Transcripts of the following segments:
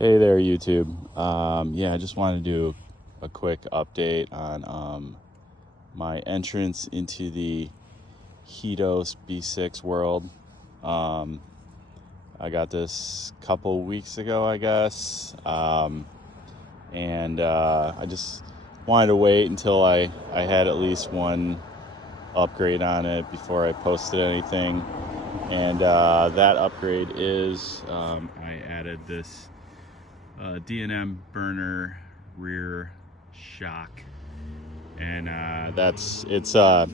Hey there, YouTube. Yeah, I just wanted to do a quick update on my entrance into the Hidoes B6 world. I got this a couple weeks ago, I guess, and I just wanted to wait until I had at least one upgrade on it before I posted anything. And that upgrade is I added this D&M burner rear shock, and it's a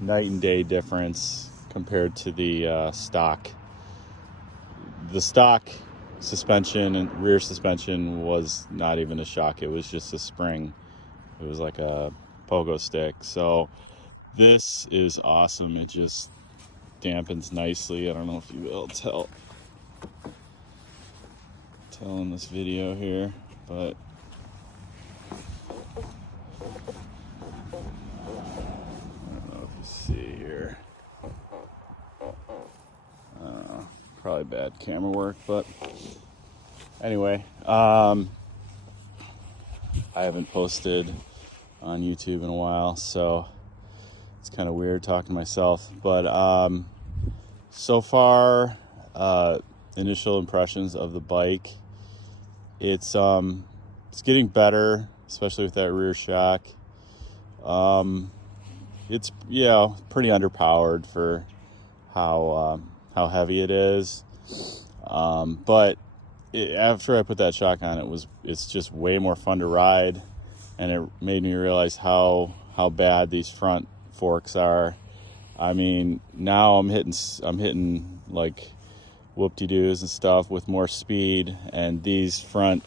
night and day difference compared to the stock. The stock suspension and rear suspension was not even a shock, it was just a spring. It was like a pogo stick. So this is awesome. It just dampens nicely. I don't know if you will tell in this video here, but I don't know if you see here. Probably bad camera work, but anyway, I haven't posted on YouTube in a while, so it's kind of weird talking to myself. But so far, initial impressions of the bike, it's getting better, especially with that rear shock. It's pretty underpowered for how heavy it is, but after I put that shock on, it's just way more fun to ride, and it made me realize how bad these front forks are. I mean, now I'm hitting like whoop-de-doos and stuff with more speed, and these front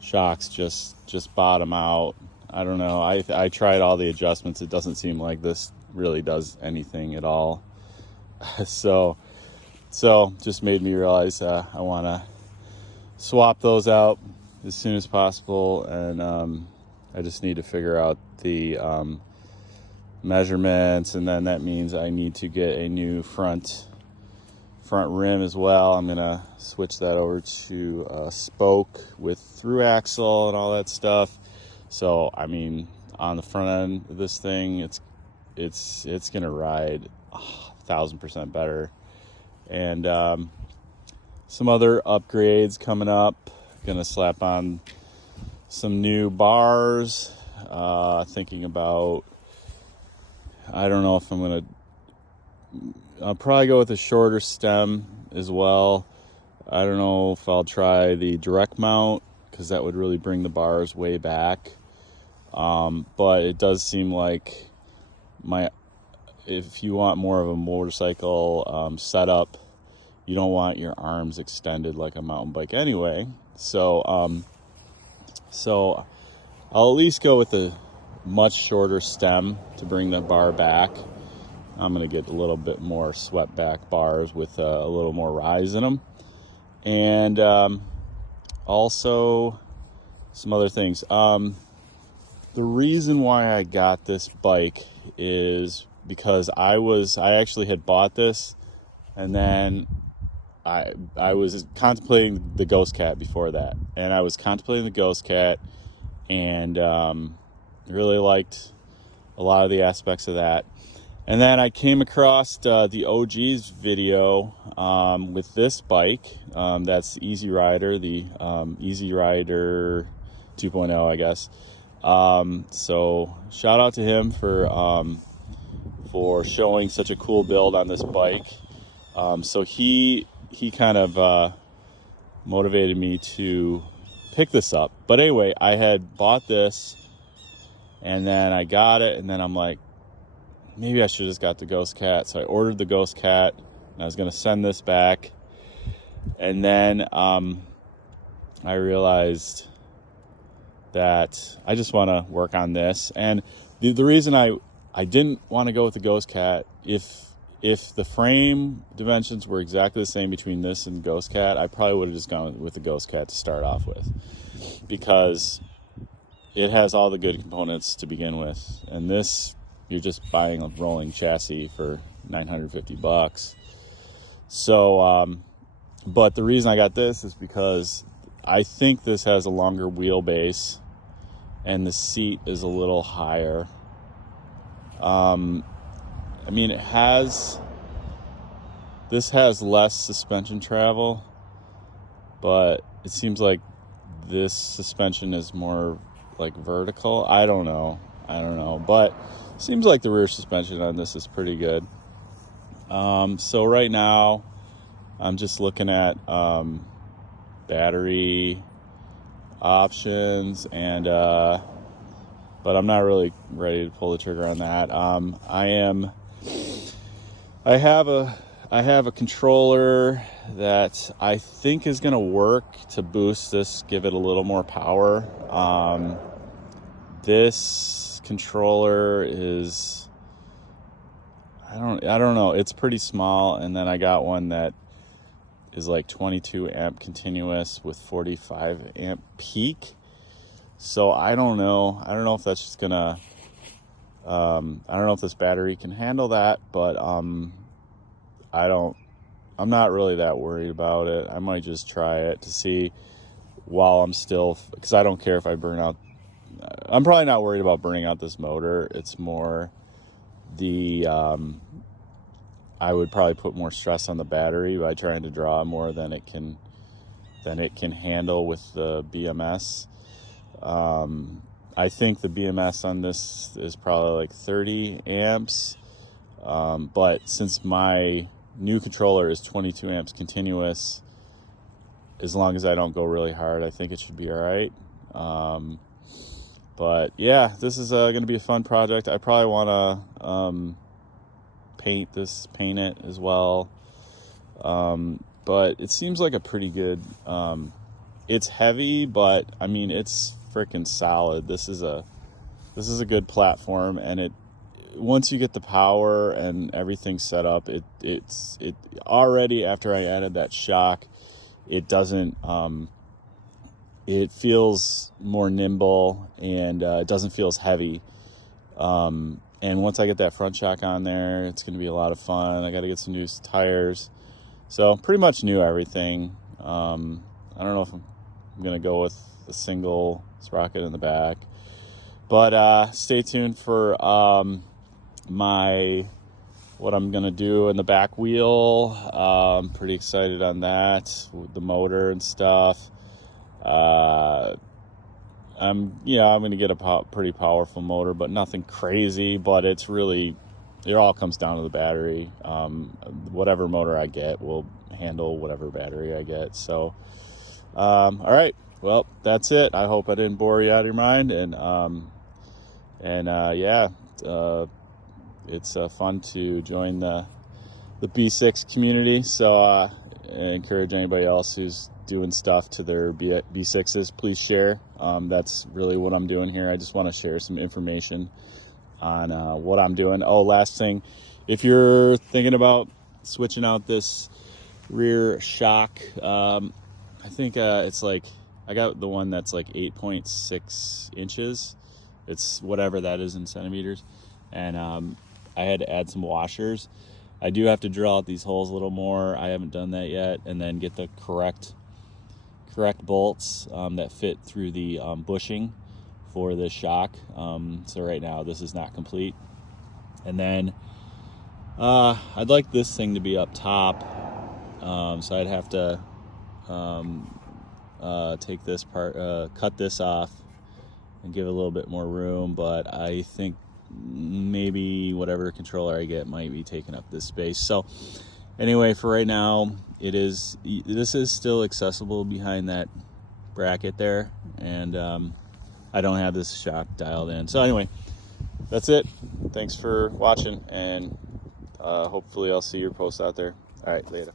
shocks just bottom out. I don't know. I tried all the adjustments. It doesn't seem like this really does anything at all. So just made me realize I want to swap those out as soon as possible, and I just need to figure out the measurements, and then that means I need to get a new front rim as well. I'm gonna switch that over to a spoke with through axle and all that stuff. So I mean, on the front end of this thing, it's gonna ride 1,000% better. And some other upgrades coming up. Gonna slap on some new bars. Thinking about, I don't know if I'll probably go with a shorter stem as well. I don't know if I'll try the direct mount, because that would really bring the bars way back. But it does seem like if you want more of a motorcycle setup, you don't want your arms extended like a mountain bike anyway. So I'll at least go with a much shorter stem to bring the bar back. I'm going to get a little bit more swept back bars with a little more rise in them. And also some other things. The reason why I got this bike is because I actually had bought this, and then I was contemplating the Ghost Cat before that. And I was contemplating the Ghost Cat, and really liked a lot of the aspects of that. And then I came across the OG's video with this bike. That's Easy Rider, the Easy Rider 2.0, I guess. So shout out to him for showing such a cool build on this bike. So he kind of motivated me to pick this up. But anyway, I had bought this, and then I got it, and then I'm like, maybe I should have just got the Ghost Cat. So I ordered the Ghost Cat, and I was going to send this back. And then I realized that I just want to work on this. And the reason I didn't want to go with the Ghost Cat, if the frame dimensions were exactly the same between this and Ghost Cat, I probably would have just gone with the Ghost Cat to start off with, because it has all the good components to begin with. And this, you're just buying a rolling chassis for $950. So, but the reason I got this is because I think this has a longer wheelbase and the seat is a little higher. I mean, this has less suspension travel, but it seems like this suspension is more like vertical. I don't know, but it seems like the rear suspension on this is pretty good. So right now I'm just looking at battery options, and but I'm not really ready to pull the trigger on that. I have a controller that I think is going to work to boost this, give it a little more power. This controller is, I don't know, it's pretty small, and then I got one that is like 22 amp continuous with 45 amp peak. So I don't know if that's just gonna I don't know if this battery can handle that, but I'm not really that worried about it. I might just try it to see while I'm still, because I don't care if I burn out. I'm probably not worried about burning out this motor. It's more the I would probably put more stress on the battery by trying to draw more than it can handle with the BMS. I think the BMS on this is probably like 30 amps, but since my new controller is 22 amps continuous, as long as I don't go really hard, I think it should be all right. But yeah, this is going to be a fun project. I probably want to paint it as well. But it seems like a pretty good, it's heavy, but I mean, it's freaking solid. This is a good platform, and once you get the power and everything set up, it already, after I added that shock, it doesn't, it feels more nimble, and it doesn't feel as heavy. And once I get that front shock on there, it's going to be a lot of fun. I got to get some new tires. So pretty much new everything. I don't know if I'm going to go with a single sprocket in the back. But stay tuned for what I'm going to do in the back wheel. I'm pretty excited on that, with the motor and stuff. I'm going to get a pretty powerful motor, but nothing crazy. But it all comes down to the battery. Whatever motor I get will handle whatever battery I get. So, all right. Well, that's it. I hope I didn't bore you out of your mind. It's fun to join the B6 community. So I encourage anybody else who's doing stuff to their B6s, please share. That's really what I'm doing here. I just want to share some information on what I'm doing. Oh, last thing, if you're thinking about switching out this rear shock, I think it's like, I got the one that's like 8.6 inches. It's whatever that is in centimeters. And I had to add some washers. I do have to drill out these holes a little more. I haven't done that yet. And then get the correct bolts that fit through the bushing for the shock. So right now this is not complete. And then I'd like this thing to be up top. So I'd have to take this part, cut this off and give it a little bit more room. But I think maybe whatever controller I get might be taking up this space. So anyway, for right now, this is still accessible behind that bracket there, and I don't have this shock dialed in. So anyway, that's it. Thanks for watching, and hopefully I'll see your posts out there. All right, later.